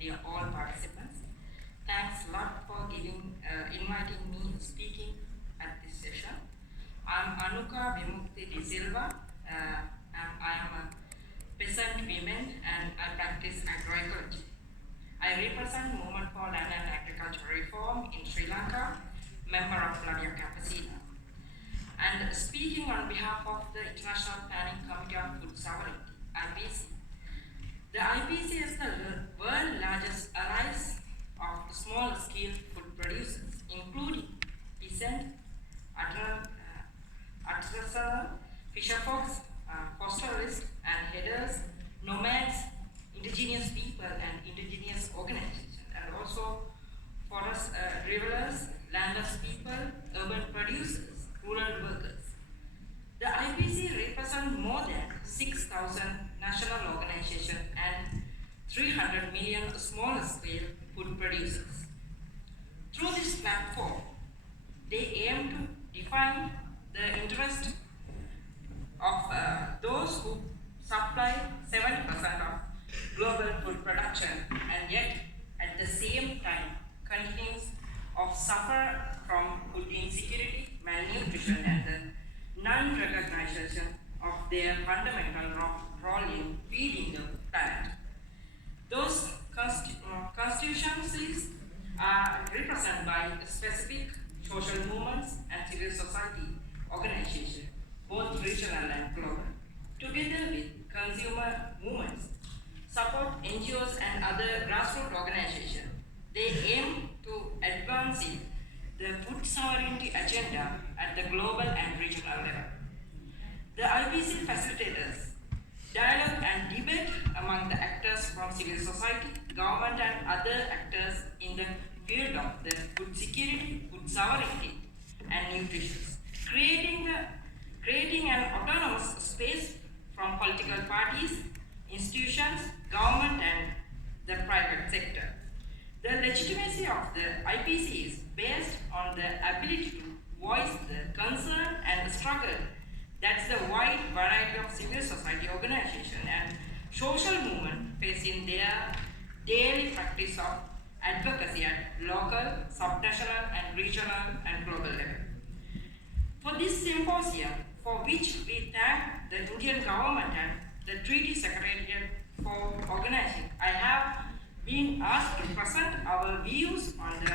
dear all participants. Thanks a lot for inviting me speaking at this session. I'm Anuka De Silva. I am a peasant woman and I practice agriculture. I represent Movement for Land and Agriculture Reform in Sri Lanka, member of Via Campesina. And speaking on behalf of the International Planning Committee on Food Sovereignty, IPC. The IPC is the world's largest alliance of small-scale food producers, including peasant, artisanal, fisherfolks, pastoralists and headers, nomads, indigenous people and indigenous organizations, and also forest dwellers, landless people, urban producers, rural workers. The IPC represents more than 6,000 national organizations and 300 million small-scale food producers. Through this platform, they aim to define the interest of those who supply 70% of global food production and yet at the same time continues to suffer from food insecurity, malnutrition and the non-recognition of their fundamental role in feeding the planet. Those constituencies are represented by specific social movements and civil society organizations, both regional and global, together with consumer movements, support NGOs and other grassroots organizations. They aim to advance the food sovereignty agenda at the global and regional level. The IPC facilitators dialogue and debate among the actors from civil society, government and other actors in the field of the food security, food sovereignty and nutrition, creating an autonomous space from political parties, institutions, government and the private sector. The legitimacy of the IPC is based on the ability to voice the concern and the struggle. That's the wide variety of civil society organizations and social movement facing their daily practice of advocacy at local, subnational and regional and global level. For this symposium, for which we thank the Indian government and the Treaty Secretariat for organizing, I have been asked to present our views on the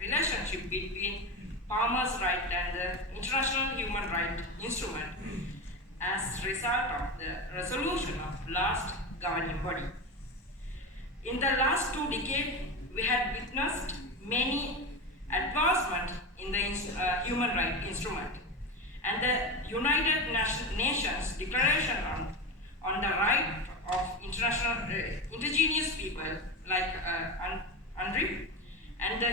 relationship between farmers' rights and the International Human Rights Instrument as a result of the resolution of last governing body. In the last 2 decades, we had witnessed many advancements in the human rights instrument, and the United Nations Declaration on the right of international indigenous people like UNDRIP, and the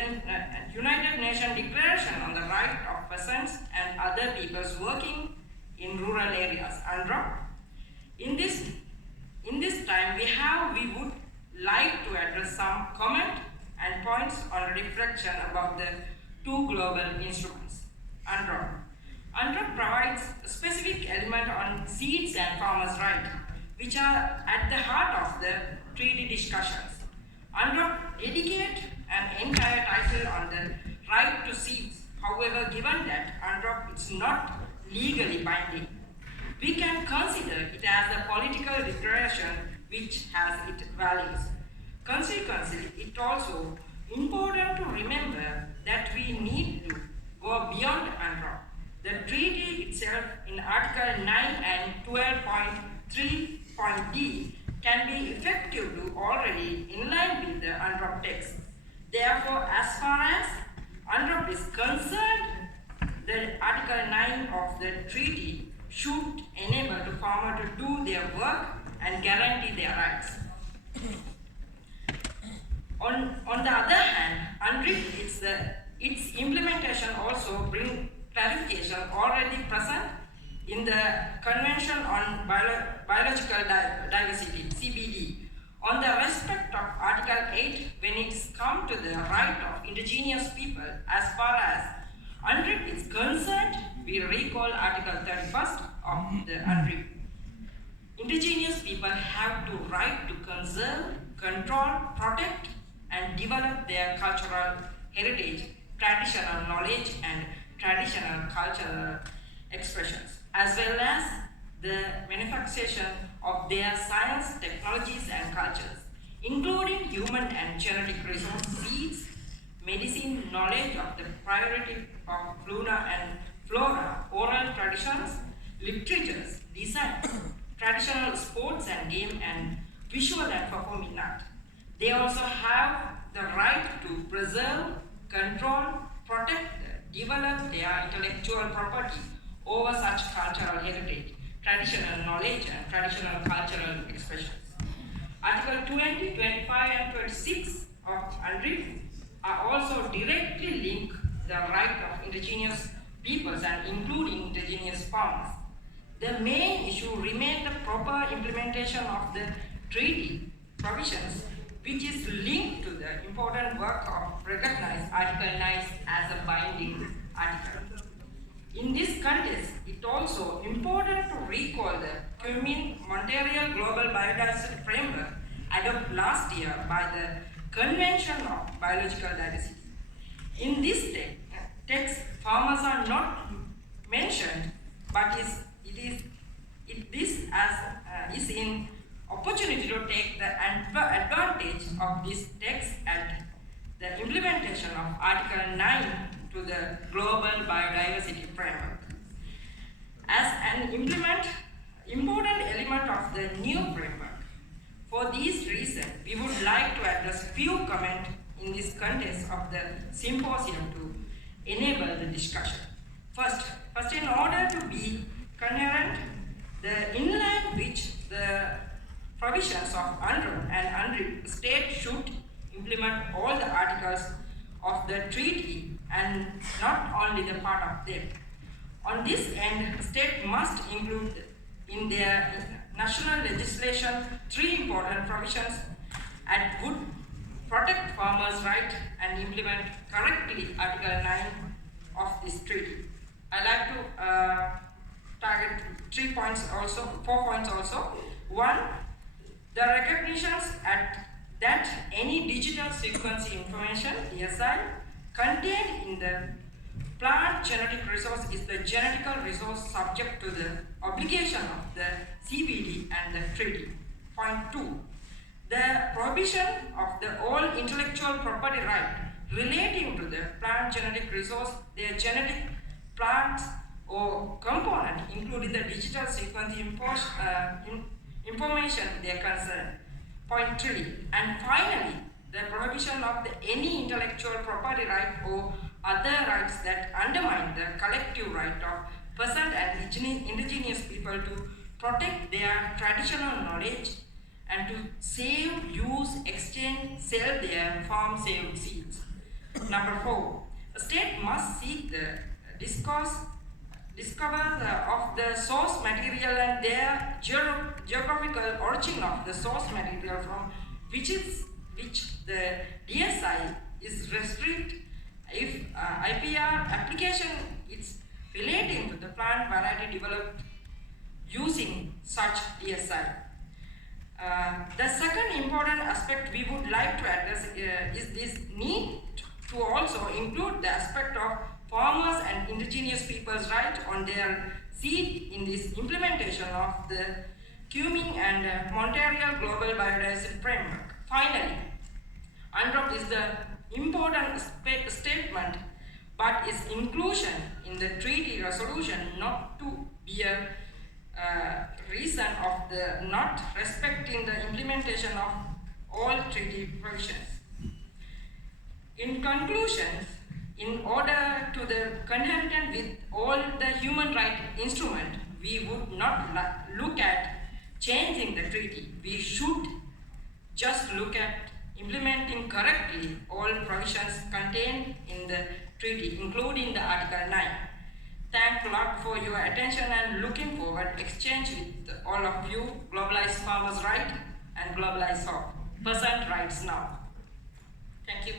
United Nations Declaration on the right of peasants and other peoples working in rural areas, UNDROP. In this time, we would like to address some comment and points on reflection about the 2 global instruments. UNDROP. UNDROP provides a specific element on seeds and farmers' rights, which are at the heart of the treaty discussions. UNDROP dedicates an entire title on the right to seeds. However, given that UNDROP is not legally binding, we can consider it as a political declaration which has its values. Consequently, it is also important to remember that we need to go beyond UNDROP. The treaty itself in Article 9 and 12.3.d can be effectively already in line with the UNDROP text. Therefore, as far as UNDROP is concerned, the Article 9 of the treaty should enable the farmer to do their work and guarantee their rights. On the other hand, UNDRIP, its implementation also brings clarification already present in the Convention on Biological Diversity, CBD, on the respect of Article 8 when it's come to the right of indigenous people. As far as UNDRIP is concerned, we recall Article 31st of the UNDRIP. Indigenous people have the right to conserve, control, protect develop their cultural heritage, traditional knowledge, and traditional cultural expressions, as well as the manifestation of their science, technologies, and cultures, including human and genetic resources, seeds, medicine, knowledge of the priority of fauna and flora, oral traditions, literatures, design, traditional sports and game, and visual and performing art. They also have the right to preserve, control, protect, develop their intellectual property over such cultural heritage, traditional knowledge, and traditional cultural expressions. Article 20, 25, and 26 of UNDRIP are also directly linked the right of indigenous peoples and including indigenous farmers. The main issue remains the proper implementation of the treaty provisions, which is linked to the important work of recognized Article 9 as a binding article. In this context, it also important to recall the Montreal Global Biodiversity Framework adopted last year by the Convention of Biological Diversity. In this text, farmers are not mentioned, but this is in opportunity to take the advantage of this text and the implementation of Article 9 to the Global Biodiversity Framework. As an important element of the new framework. For these reasons, we would like to address few comments in this context of the symposium to enable the discussion. First, in order to be coherent, the inline which the provisions of UNDRIP and UNDRIP state should implement all the articles of the treaty and not only the part of them. On this end, state must include in their national legislation three important provisions that would protect farmers' rights and implement correctly Article 9 of this treaty. I like to target 4 points also. One, the recognitions that any digital sequence information, DSI, contained in the plant genetic resource is the genetical resource subject to the obligation of the CBD and the treaty. Point 2. The prohibition of the all intellectual property right relating to the plant genetic resource, their genetic plants or component, including the digital sequence information they are concerned. Point 3. And finally, the prohibition of any intellectual property right or other rights that undermine the collective right of peasant and indigenous people to protect their traditional knowledge and to save, use, exchange, sell their farm-saved seeds. Number 4, the state must seek the discover of the source material and their geographical origin of the source material from which the DSI is restricted if IPR application is relating to the plant variety developed using such DSI. The second important aspect we would like to address is this need to also include the aspect of farmers and indigenous people's right on their seed in this implementation of the Kunming and Montreal Global Biodiversity Framework. Finally, UNDRIP is the important statement, but its inclusion in the treaty resolution not to be a reason of the not respecting the implementation of all treaty provisions. In conclusion, in order to the coherent with all the human rights instrument, we would not look at changing the treaty. We should just look at implementing correctly all provisions contained in the treaty, including the Article 9. Thank you a lot for your attention and looking forward exchange with all of you, globalized farmers' rights and globalized peasant rights now. Thank you.